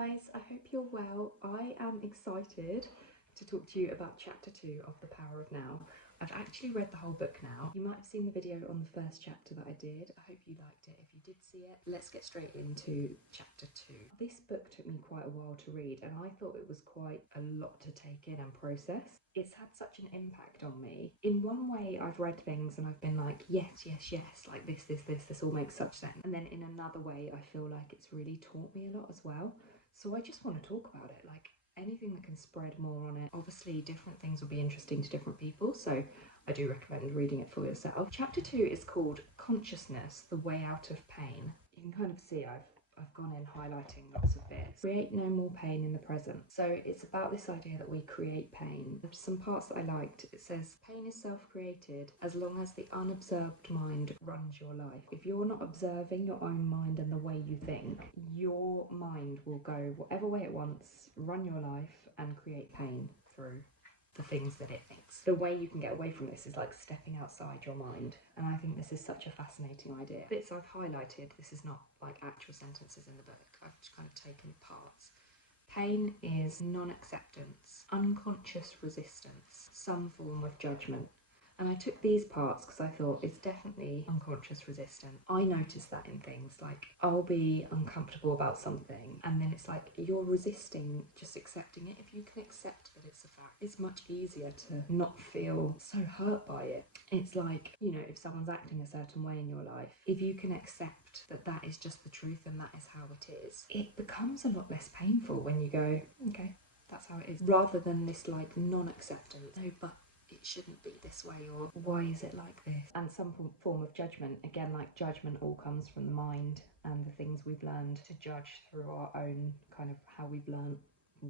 guys, I hope you're well. I am excited to talk to you about chapter 2 of The Power of Now. I've actually read the whole book now. You might have seen the video on the first chapter that I did. I hope you liked it. If you did see it, let's get straight into chapter 2. This book took me quite a while to read, and I thought it was quite a lot to take in and process. It's had such an impact on me. In one way, I've read things and I've been like, yes, like this all makes such sense. And then in another way, I feel like it's really taught me a lot as well. So I just want to talk about it, like anything that can spread more on it. Obviously, different things will be interesting to different people, so I do recommend reading it for yourself. Chapter 2 is called Consciousness, the Way Out of Pain. You can kind of see I've gone in highlighting lots of bits. Create no more pain in the present. So it's about this idea that we create pain. There's some parts that I liked. It says, pain is self-created as long as the unobserved mind runs your life. If you're not observing your own mind and the way you think, your mind will go whatever way it wants, run your life and create pain through the things that it thinks. The way you can get away from this is like stepping outside your mind, and I think this is such a fascinating idea. Bits I've highlighted, this is not like actual sentences in the book, I've just kind of taken parts. Pain is non-acceptance, unconscious resistance, some form of judgment. And I took these parts because I thought it's definitely unconscious resistance. I notice that in things like I'll be uncomfortable about something and then it's like you're resisting just accepting it. If you can accept that it's a fact, it's much easier to not feel so hurt by it. It's like, you know, if someone's acting a certain way in your life, if you can accept that that is just the truth and that is how it is, it becomes a lot less painful when you go, okay, that's how it is, rather than this like non-acceptance. No, but it shouldn't be this way, or why is it like this? And some form of judgment. Again, like judgment all comes from the mind and the things we've learned to judge through our own kind of how we've learned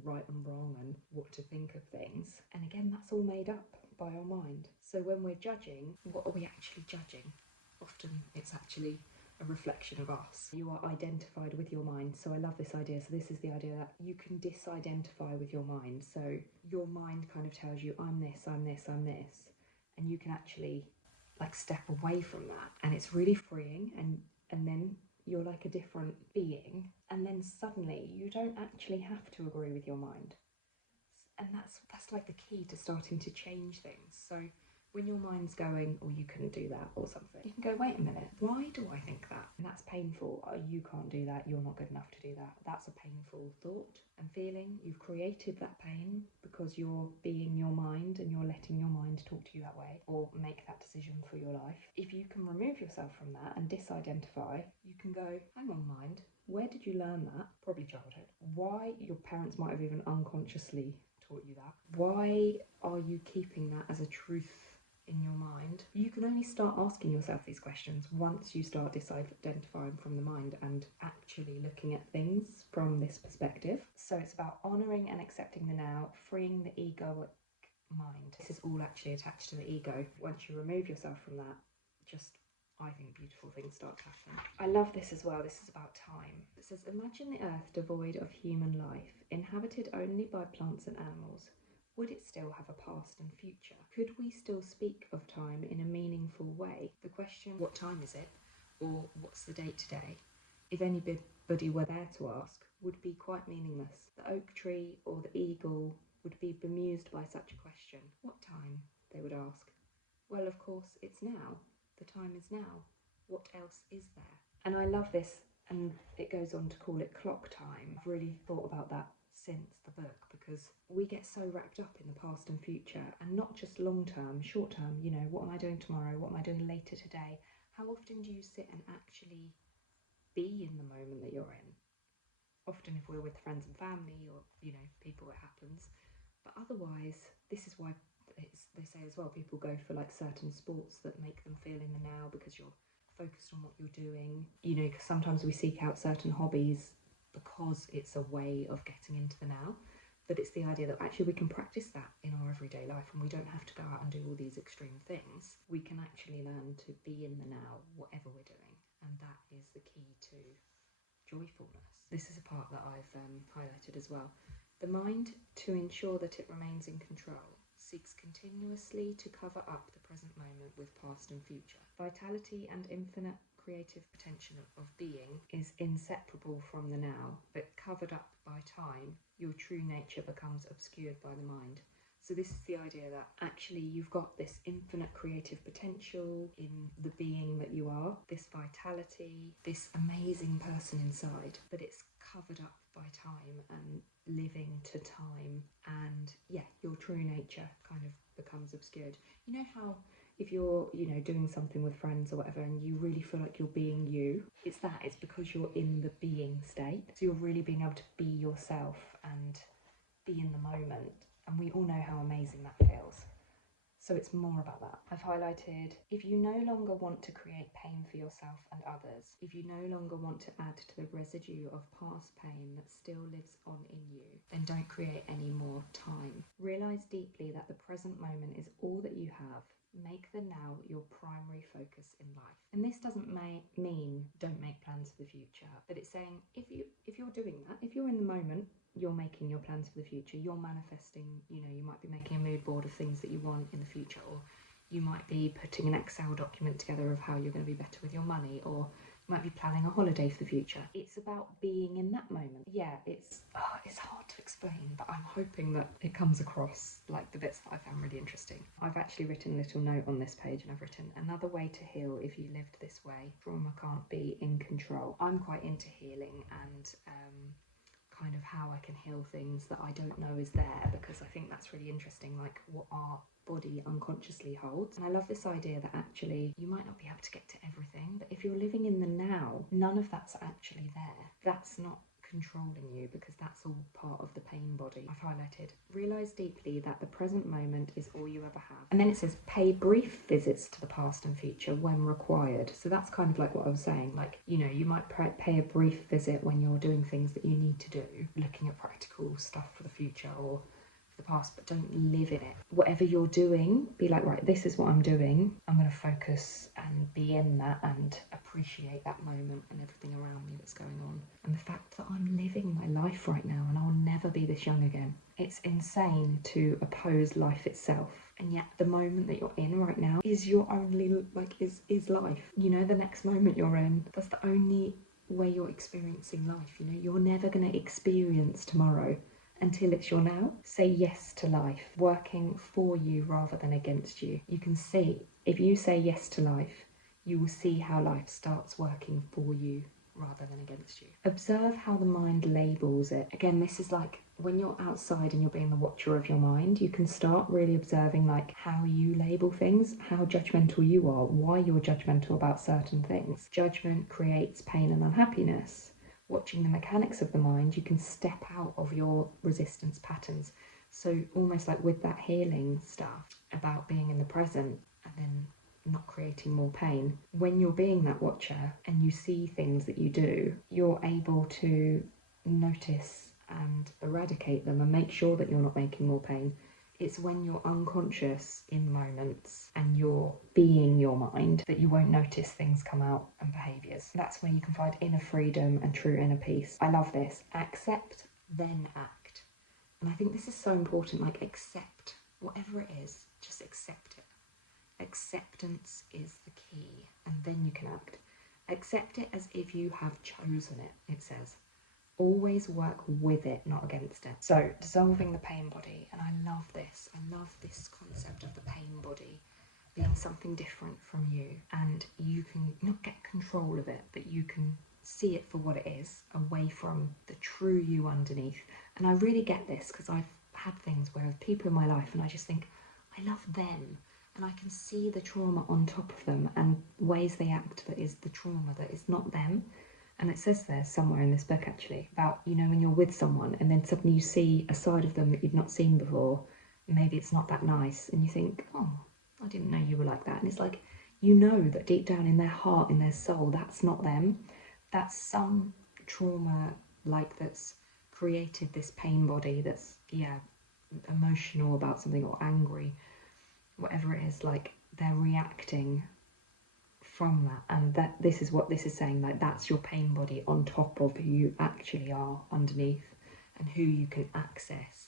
right and wrong and what to think of things. And again, that's all made up by our mind. So when we're judging, what are we actually judging? Often it's actually a reflection of us. You are identified with your mind. So I love this idea. So this is the idea that you can disidentify with your mind. So your mind kind of tells you, I'm this, I'm this, I'm this. And you can actually like step away from that. And it's really freeing. And then you're like a different being. And then suddenly you don't actually have to agree with your mind. And that's like the key to starting to change things. So when your mind's going, oh, you couldn't do that or something, you can go, wait a minute, why do I think that? And that's painful. Oh, you can't do that. You're not good enough to do that. That's a painful thought and feeling. You've created that pain because you're being your mind and you're letting your mind talk to you that way or make that decision for your life. If you can remove yourself from that and disidentify, you can go, hang on, mind, where did you learn that? Probably childhood. Why? Your parents might have even unconsciously taught you that. Why are you keeping that as a truth in your mind? You can only start asking yourself these questions once you start disidentifying from the mind and actually looking at things from this perspective. So it's about honouring and accepting the now, freeing the egoic mind. This is all actually attached to the ego. Once you remove yourself from that, just I think beautiful things start to happen. I love this as well. This is about time. It says, imagine the earth devoid of human life, inhabited only by plants and animals. Would it still have a past and future? Could we still speak of time in a meaningful way? The question, what time is it? Or what's the date today? If anybody were there to ask, would be quite meaningless. The oak tree or the eagle would be bemused by such a question. What time? They would ask. Well, of course, it's now. The time is now. What else is there? And I love this, and it goes on to call it clock time. I've really thought about that since the book, because we get so wrapped up in the past and future, and not just long term, short term, you know, what am I doing tomorrow? What am I doing later today? How often do you sit and actually be in the moment that you're in? Often if we're with friends and family or, you know, people, it happens. But otherwise, this is why they say as well, people go for like certain sports that make them feel in the now because you're focused on what you're doing. You know, because sometimes we seek out certain hobbies because it's a way of getting into the now. But it's the idea that actually we can practice that in our everyday life and we don't have to go out and do all these extreme things. We can actually learn to be in the now, whatever we're doing. And that is the key to joyfulness. This is a part that I've highlighted as well. The mind, to ensure that it remains in control, seeks continuously to cover up the present moment with past and future. Vitality and infinite creative potential of being is inseparable from the now, but covered up by time, your true nature becomes obscured by the mind. So this is the idea that actually you've got this infinite creative potential in the being that you are, this vitality, this amazing person inside, but it's covered up by time and living to time, and yeah, your true nature kind of becomes obscured. You know how if you're, doing something with friends or whatever and you really feel like you're being you, it's because you're in the being state. So you're really being able to be yourself and be in the moment. And we all know how amazing that feels. So it's more about that. I've highlighted, if you no longer want to create pain for yourself and others, if you no longer want to add to the residue of past pain that still lives on in you, then don't create any more time. Realise deeply that the present moment is all that you have. Make the now your primary focus in life. And this doesn't mean don't make plans for the future, but it's saying if you're doing that, if you're in the moment, you're making your plans for the future, you're manifesting, you might be making a mood board of things that you want in the future, or you might be putting an Excel document together of how you're going to be better with your money, or you might be planning a holiday for the future. It's about being in that moment. Yeah, it's hard to explain, but I'm hoping that it comes across, like the bits that I found really interesting. I've actually written a little note on this page, and I've written, another way to heal if you lived this way. Trauma can't be in control. I'm quite into healing and kind of how I can heal things that I don't know is there, because I think that's really interesting, like what our body unconsciously holds. And I love this idea that actually you might not be able to get to everything, but if you're living in the now, none of that's actually there. That's not controlling you, because that's all part of the pain body. I've highlighted, realise deeply that the present moment is all you ever have. And then it says, pay brief visits to the past and future when required. So that's kind of like what I was saying, like, you might pay a brief visit when you're doing things that you need to do, looking at practical stuff for the future or the past, but don't live in it. Whatever you're doing, be like, right, this is what I'm doing. I'm going to focus and be in that and appreciate that moment and everything around me that's going on. And the fact that I'm living my life right now and I'll never be this young again. It's insane to oppose life itself. And yet the moment that you're in right now is your only, is life. The next moment you're in, that's the only way you're experiencing life. You're never going to experience tomorrow until it's your now. Say yes to life, working for you rather than against you. You can see, if you say yes to life, you will see how life starts working for you rather than against you. Observe how the mind labels it. Again, this is like when you're outside and you're being the watcher of your mind, you can start really observing like how you label things, how judgmental you are, why you're judgmental about certain things. Judgment creates pain and unhappiness. Watching the mechanics of the mind, you can step out of your resistance patterns. So almost like with that healing stuff about being in the present and then not creating more pain, when you're being that watcher and you see things that you do, you're able to notice and eradicate them and make sure that you're not making more pain. It's when you're unconscious in moments and you're being your mind that you won't notice things come out and behaviours. That's where you can find inner freedom and true inner peace. I love this. Accept, then act. And I think this is so important, like accept whatever it is, just accept it. Acceptance is the key, and then you can act. Accept it as if you have chosen it, it says. Always work with it, not against it. So dissolving the pain body, and I love this concept of the pain body being something different from you, and you can not get control of it, but you can see it for what it is, away from the true you underneath. And I really get this because I've had things where people in my life and I just think, I love them, and I can see the trauma on top of them and ways they act that is the trauma, that is not them. And it says there somewhere in this book actually about, when you're with someone and then suddenly you see a side of them that you've not seen before, maybe it's not that nice, and you think, oh, I didn't know you were like that. And it's like, that deep down in their heart, in their soul, that's not them. That's some trauma that's created this pain body that's, emotional about something or angry, whatever it is, like they're reacting from that. And this is what this is saying, like that's your pain body on top of who you actually are underneath and who you can access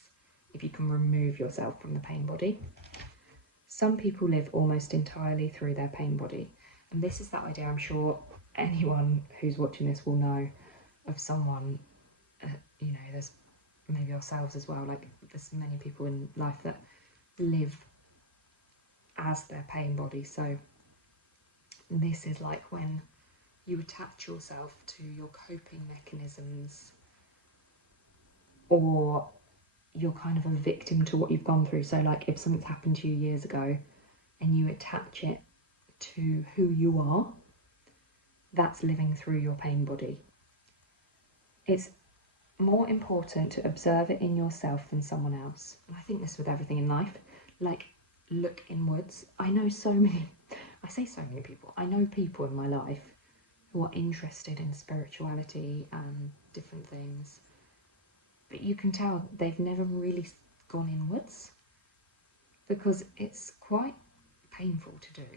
if you can remove yourself from the pain body. Some people live almost entirely through their pain body, and this is that idea, I'm sure anyone who's watching this will know of someone, you know, there's maybe ourselves as well, like there's many people in life that live as their pain body. So this is like when you attach yourself to your coping mechanisms, or you're kind of a victim to what you've gone through. So like if something's happened to you years ago and you attach it to who you are, that's living through your pain body. It's more important to observe it in yourself than someone else. And I think this with everything in life, like look inwards. I know so many, I say so many people, I know people in my life who are interested in spirituality and different things, but you can tell they've never really gone inwards because it's quite painful to do.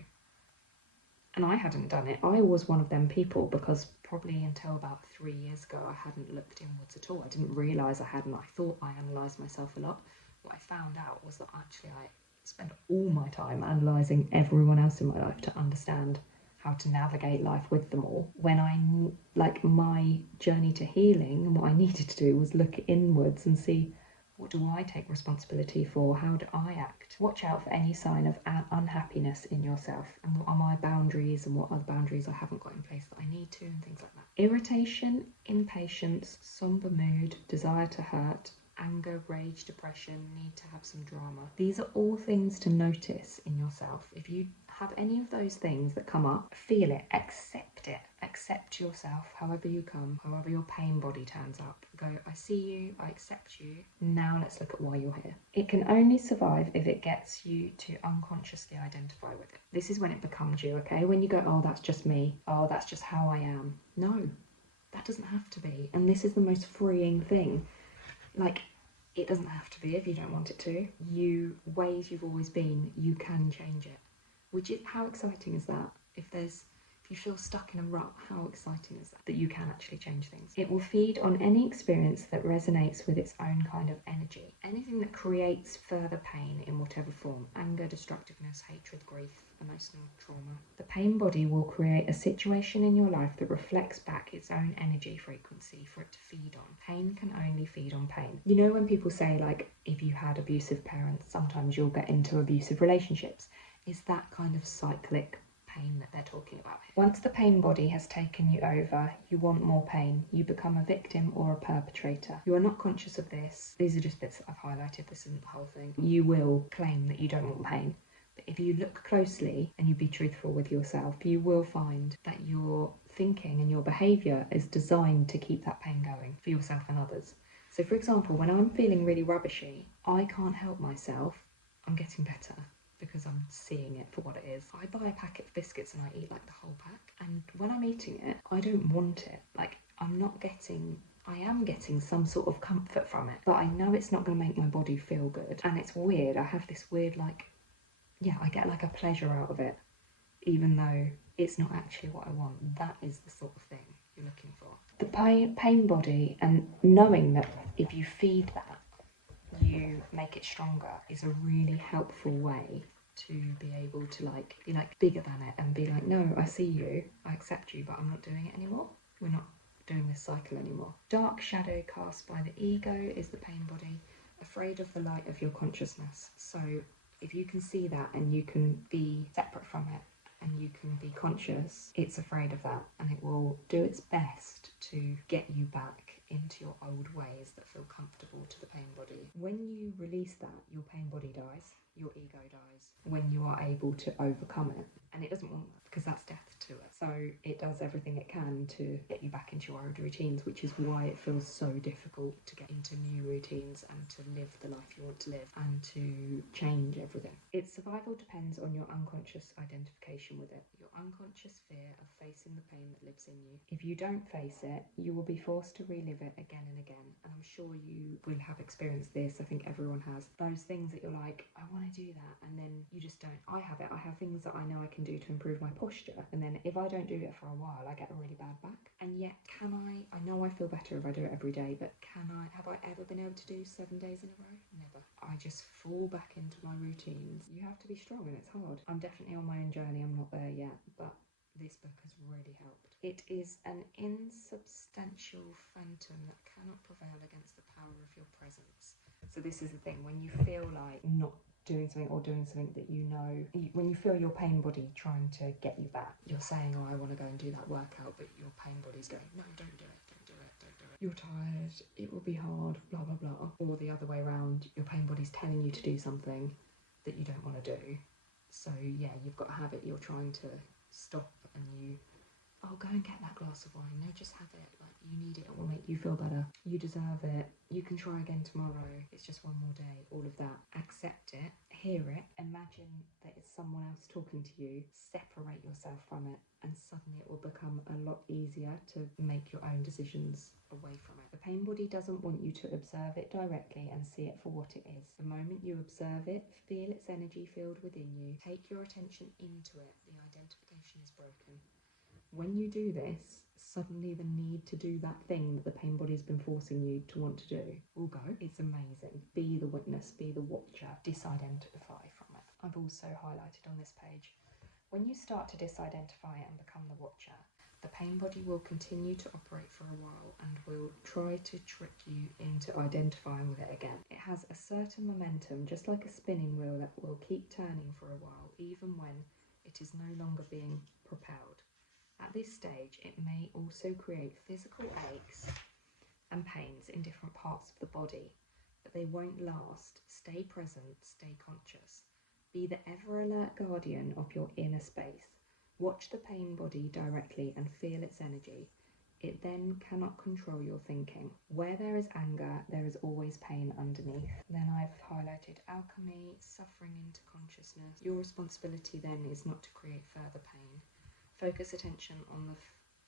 And I hadn't done it. I was one of them people because probably until about 3 years ago I hadn't looked inwards at all. I didn't realise I hadn't. I thought I analysed myself a lot. What I found out was that actually I spent all my time analysing everyone else in my life to understand how to navigate life with them all. When like my journey to healing, what I needed to do was look inwards and see, what do I take responsibility for? How do I act? Watch out for any sign of unhappiness in yourself, and what are my boundaries and what are the boundaries I haven't got in place that I need to, and things like that. Irritation, impatience, somber mood, desire to hurt, anger, rage, depression, need to have some drama. These are all things to notice in yourself. If you have any of those things that come up, feel it, accept it. Accept yourself however you come, however your pain body turns up. Go, I see you, I accept you. Now let's look at why you're here. It can only survive if it gets you to unconsciously identify with it. This is when it becomes you, okay? When you go, oh, that's just me. Oh, that's just how I am. No, that doesn't have to be. And this is the most freeing thing. Like, it doesn't have to be if you don't want it to. Ways you've always been, you can change it. Which is, how exciting is that? If you feel stuck in a rut, how exciting is that you can actually change things? It will feed on any experience that resonates with its own kind of energy. Anything that creates further pain in whatever form: anger, destructiveness, hatred, grief, emotional trauma. The pain body will create a situation in your life that reflects back its own energy frequency for it to feed on. Pain can only feed on pain. You know when people say, like, if you had abusive parents, sometimes you'll get into abusive relationships. Is that kind of cyclic pain that they're talking about here. Once the pain body has taken you over, you want more pain. You become a victim or a perpetrator. You are not conscious of this. These are just bits that I've highlighted. This isn't the whole thing. You will claim that you don't want pain. But if you look closely and you be truthful with yourself, you will find that your thinking and your behaviour is designed to keep that pain going for yourself and others. So for example, when I'm feeling really rubbishy, I can't help myself. I'm getting better because I'm seeing it for what it is. I buy a packet of biscuits and I eat like the whole pack. And when I'm eating it, I don't want it. Like, I am getting some sort of comfort from it, but I know it's not going to make my body feel good. And it's weird. I have this weird, like, yeah, I get like a pleasure out of it, even though it's not actually what I want. That is the sort of thing you're looking for. The pain body, and knowing that if you feed that, you make it stronger, is a really helpful way to be able to be bigger than it and be like, no, I see you, I accept you, but I'm not doing it anymore. We're not doing this cycle anymore. Dark shadow cast by the ego is the pain body, afraid of the light of your consciousness. So if you can see that and you can be separate from it and you can be conscious, it's afraid of that, and it will do its best to get you back into your old ways that feel comfortable to the pain body. When you release that, your pain body dies, your ego dies, when you are able to overcome it. And it doesn't want that, because that's death to it. So it does everything it can to get you back into your old routines, which is why it feels so difficult to get into new routines and to live the life you want to live and to change everything. Its survival depends on your unconscious identification with it, your unconscious fear of facing the pain that lives in you. If you don't face it, you will be forced to relive it again and again. And I'm sure you will have experienced this. I think everyone has. Those things that you're like, I want to do that, and then you just don't. I have it. I have things that I know I can do to improve my posture, and then if I don't do it for a while, I get a really bad back. And yet, I know I feel better if I do it every day, but have I ever been able to do 7 days in a row? Never. I just fall back into my routines. You have to be strong, and it's hard. I'm definitely on my own journey. I'm not there yet, but this book has really helped. It is an insubstantial phantom that cannot prevail against the power of your presence. So this is the thing, when you feel like not doing something or doing something that you know, when you feel your pain body trying to get you back, you're saying, oh, I want to go and do that workout, but your pain body's going, no, don't do it, don't do it, don't do it. You're tired, it will be hard, blah, blah, blah. Or the other way around, your pain body's telling you to do something that you don't want to do. So yeah, you've got a habit you're trying to stop, and you, oh, go and get that glass of wine. No, just have it. Like, you need it. It will make you feel better. You deserve it. You can try again tomorrow. It's just one more day. All of that. Accept it. Hear it. Imagine that it's someone else talking to you. Separate yourself from it, and suddenly it will become a lot easier to make your own decisions away from it. The pain body doesn't want you to observe it directly and see it for what it is. The moment you observe it, feel its energy field within you, take your attention into it, the identification is broken. When you do this, suddenly the need to do that thing that the pain body's been forcing you to want to do will go. It's amazing. Be the witness, be the watcher, disidentify from it. I've also highlighted on this page, when you start to disidentify and become the watcher, the pain body will continue to operate for a while and will try to trick you into identifying with it again. It has a certain momentum, just like a spinning wheel, that will keep turning for a while, even when it is no longer being propelled. At this stage, it may also create physical aches and pains in different parts of the body, but they won't last. Stay present, stay conscious. Be the ever-alert guardian of your inner space. Watch the pain body directly and feel its energy. It then cannot control your thinking. Where there is anger, there is always pain underneath. Then I've highlighted alchemy, suffering into consciousness. Your responsibility then is not to create further pain. Focus attention on the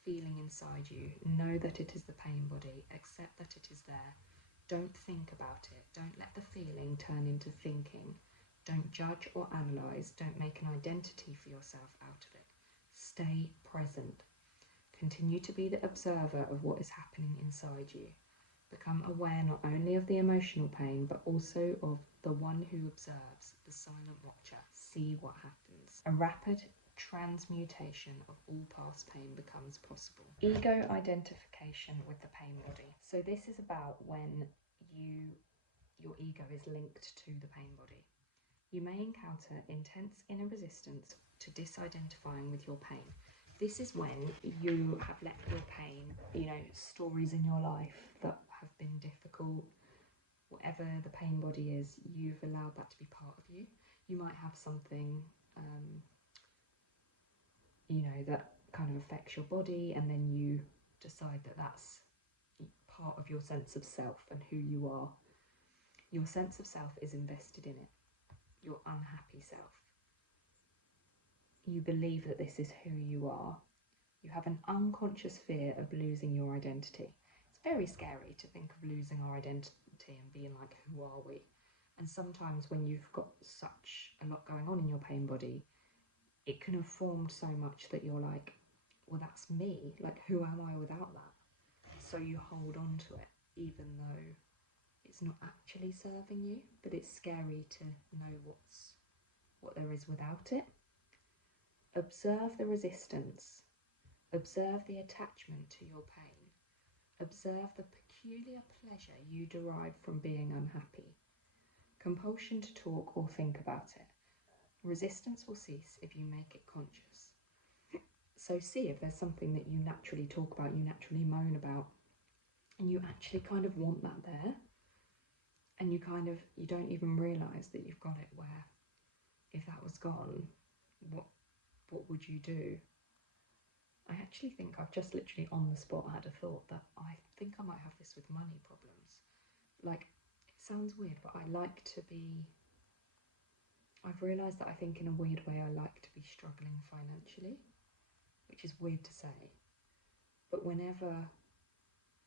feeling inside you. Know that it is the pain body. Accept that it is there. Don't think about it. Don't let the feeling turn into thinking. Don't judge or analyse. Don't make an identity for yourself out of it. Stay present. Continue to be the observer of what is happening inside you. Become aware not only of the emotional pain, but also of the one who observes, the silent watcher. See what happens. A rapid transmutation of all past pain becomes possible. Ego identification with the pain body. So this is about when your ego is linked to the pain body. You may encounter intense inner resistance to disidentifying with your pain. This is when you have let your pain, stories in your life that have been difficult, whatever the pain body is, you've allowed that to be part of you. You might have something that kind of affects your body, and then you decide that that's part of your sense of self and who you are. Your sense of self is invested in it, your unhappy self. You believe that this is who you are. You have an unconscious fear of losing your identity. It's very scary to think of losing our identity and being like, who are we? And sometimes when you've got such a lot going on in your pain body, it can have formed so much that you're like, well, that's me. Like, who am I without that? So you hold on to it, even though it's not actually serving you, but it's scary to know what there is without it. Observe the resistance. Observe the attachment to your pain. Observe the peculiar pleasure you derive from being unhappy. Compulsion to talk or think about it. Resistance will cease if you make it conscious. So see if there's something that you naturally talk about, you naturally moan about, and you actually kind of want that there, and you don't even realise that you've got it, where if that was gone, what would you do? I actually think I've just literally on the spot had a thought that I think I might have this with money problems. Like, it sounds weird, but I've realised that I think in a weird way I like to be struggling financially, which is weird to say. But whenever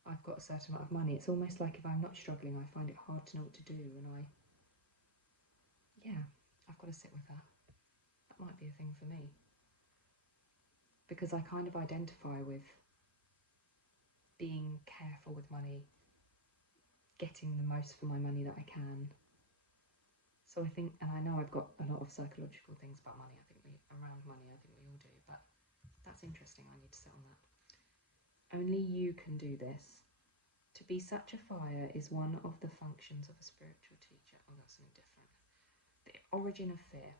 I've got a certain amount of money, it's almost like if I'm not struggling, I find it hard to know what to do, and I've got to sit with that. That might be a thing for me. Because I kind of identify with being careful with money, getting the most for my money that I can. So I think, and I know I've got a lot of psychological things about money, around money, I think we all do, but that's interesting. I need to sit on that. Only you can do this. To be such a fire is one of the functions of a spiritual teacher. Oh, that's something different. The origin of fear.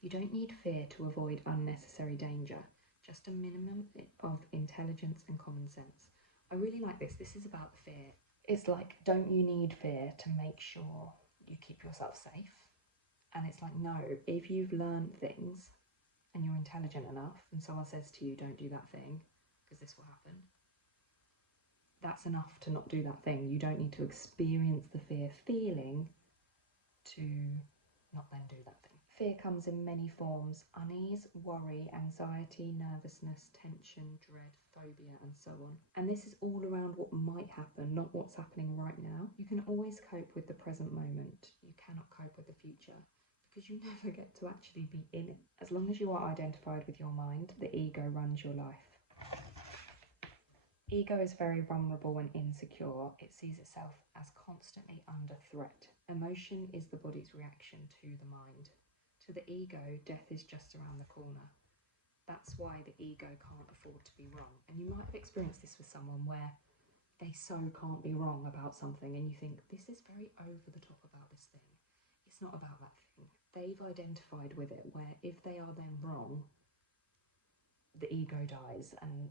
You don't need fear to avoid unnecessary danger, just a minimum of intelligence and common sense. I really like this. This is about fear. It's like, don't you need fear to make sure you keep yourself safe? And it's like, no, if you've learned things and you're intelligent enough and someone says to you, don't do that thing because this will happen, that's enough to not do that thing. You don't need to experience the fear feeling to not then do that thing. Fear comes in many forms: unease, worry, anxiety, nervousness, tension, dread, phobia, and so on. And this is all around what might happen, not what's happening right now. You can always cope with the present moment. You cannot cope with the future because you never get to actually be in it. As long as you are identified with your mind, the ego runs your life. Ego is very vulnerable and insecure. It sees itself as constantly under threat. Emotion is the body's reaction to the mind. To the ego, death is just around the corner. That's why the ego can't afford to be wrong. And you might have experienced this with someone where they so can't be wrong about something and you think, this is very over the top about this thing. It's not about that thing. They've identified with it where if they are then wrong, the ego dies, and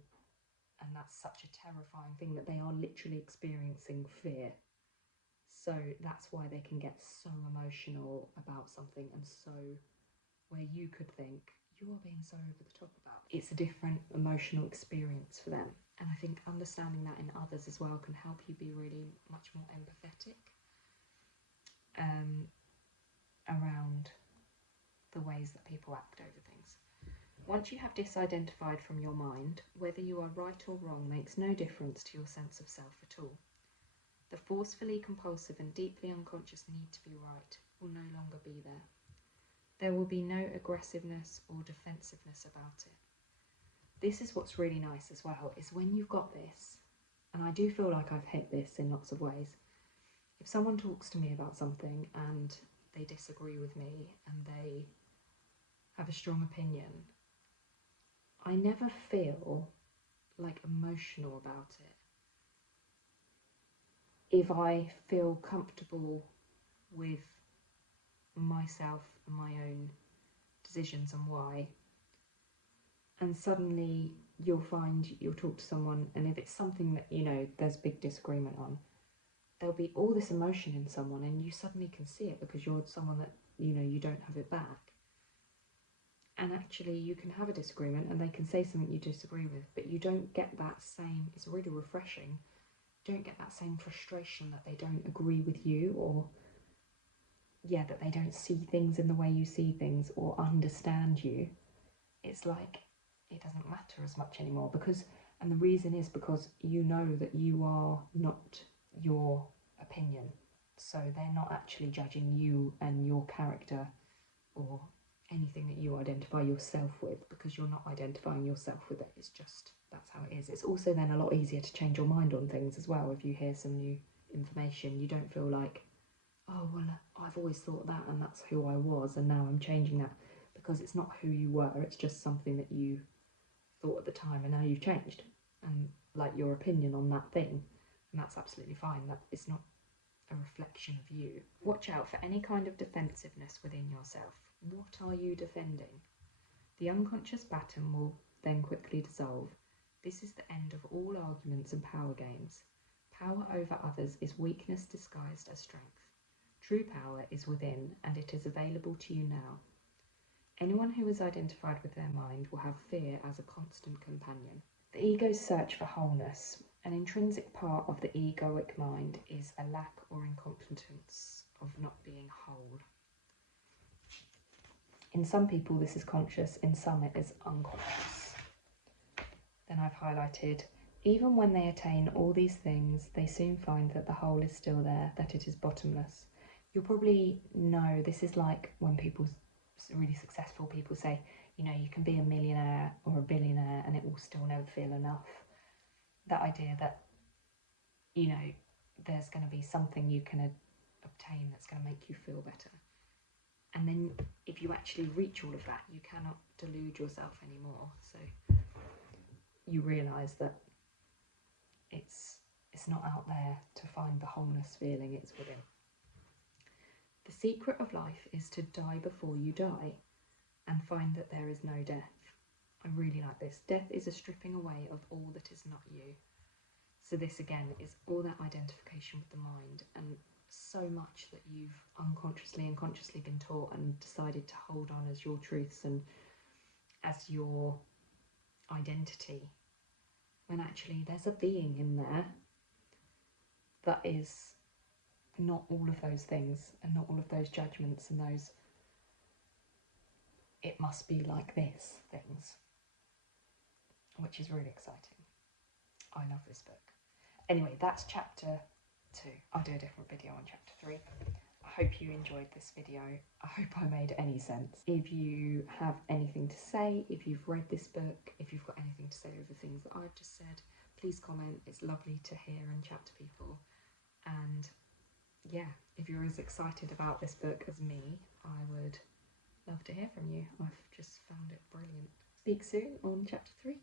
that's such a terrifying thing that they are literally experiencing fear. So that's why they can get so emotional about something, and so where you could think you are being so over the top about it. It's a different emotional experience for them. And I think understanding that in others as well can help you be really much more empathetic around the ways that people act over things. Once you have disidentified from your mind, whether you are right or wrong makes no difference to your sense of self at all. The forcefully compulsive and deeply unconscious need to be right will no longer be there. There will be no aggressiveness or defensiveness about it. This is what's really nice as well, is when you've got this, and I do feel like I've hit this in lots of ways, if someone talks to me about something and they disagree with me and they have a strong opinion, I never feel like emotional about it. If I feel comfortable with myself and my own decisions and why, and suddenly you'll talk to someone, and if it's something that, you know, there's big disagreement on, there'll be all this emotion in someone and you suddenly can see it because you're someone that, you know, you don't have it back. And actually you can have a disagreement and they can say something you disagree with, but you don't get that same, it's really refreshing, you don't get that same frustration that they don't agree with you, or that they don't see things in the way you see things or understand you. It's like it doesn't matter as much anymore, and the reason is because you know that you are not your opinion, so they're not actually judging you and your character or anything that you identify yourself with, because you're not identifying yourself with it. It's just, that's how it is. It's also then a lot easier to change your mind on things as well. If you hear some new information, you don't feel like, oh well, I've always thought that and that's who I was and now I'm changing that, because it's not who you were, it's just something that you thought at the time and now you've changed, and like your opinion on that thing, and that's absolutely fine. That it's not a reflection of you. Watch out for any kind of defensiveness within yourself. What are you defending? The unconscious pattern will then quickly dissolve. This is the end of all arguments and power games. Power over others is weakness disguised as strength. True power is within, and it is available to you now. Anyone who is identified with their mind will have fear as a constant companion. The ego's search for wholeness. An intrinsic part of the egoic mind is a lack or incompetence of not being whole. In some people this is conscious, in some it is unconscious. Then I've highlighted, even when they attain all these things, they soon find that the whole is still there, that it is bottomless. You'll probably know this is like when really successful people say, you know, you can be a millionaire or a billionaire and it will still never feel enough. That idea that, you know, there's going to be something you can obtain that's going to make you feel better. And then if you actually reach all of that, you cannot delude yourself anymore. So you realise that it's not out there to find the wholeness feeling, it's within. The secret of life is to die before you die and find that there is no death. I really like this. Death is a stripping away of all that is not you. So this again is all that identification with the mind and so much that you've unconsciously and consciously been taught and decided to hold on as your truths and as your identity, when actually there's a being in there that is not all of those things and not all of those judgments and those it must be like this things, which is really exciting. I love this book. Anyway, that's chapter 2. I'll do a different video on chapter 3. I hope you enjoyed this video. I hope I made any sense. If you have anything to say, if you've read this book, if you've got anything to say over things that I've just said, please comment. It's lovely to hear and chat to people. And yeah, if you're as excited about this book as me, I would love to hear from you. I've just found it brilliant. Speak soon on chapter 3.